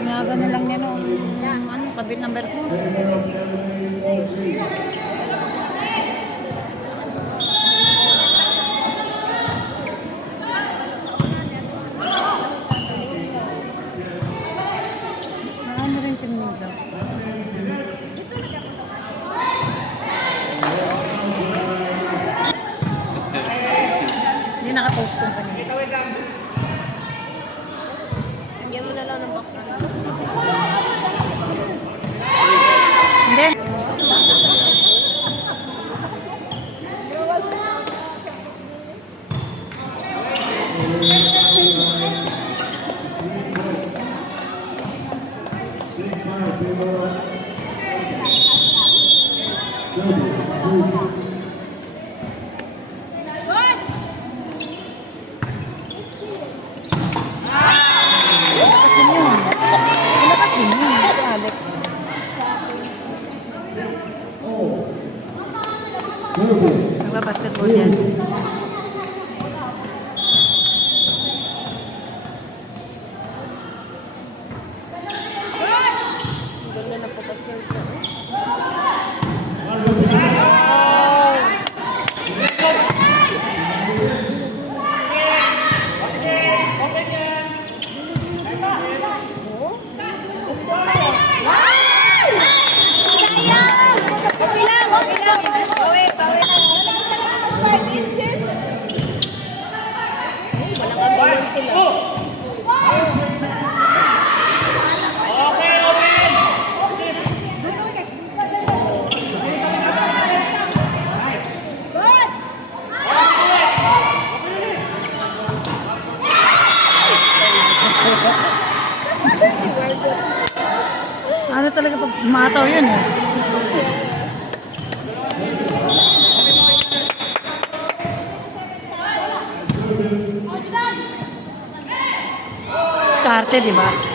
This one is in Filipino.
Ginagano lang niya no. Ano, kabit number ko. Ano rin tinigil. Hindi nakapost ko pa niya. Lagyan mo na lang ng bakla. Hindi. Nagbabasketball yan. Ganda na pagka-shirt na. Walang kagawin sila. Ano talaga pag mataw yun eh. Diskarte, di ba?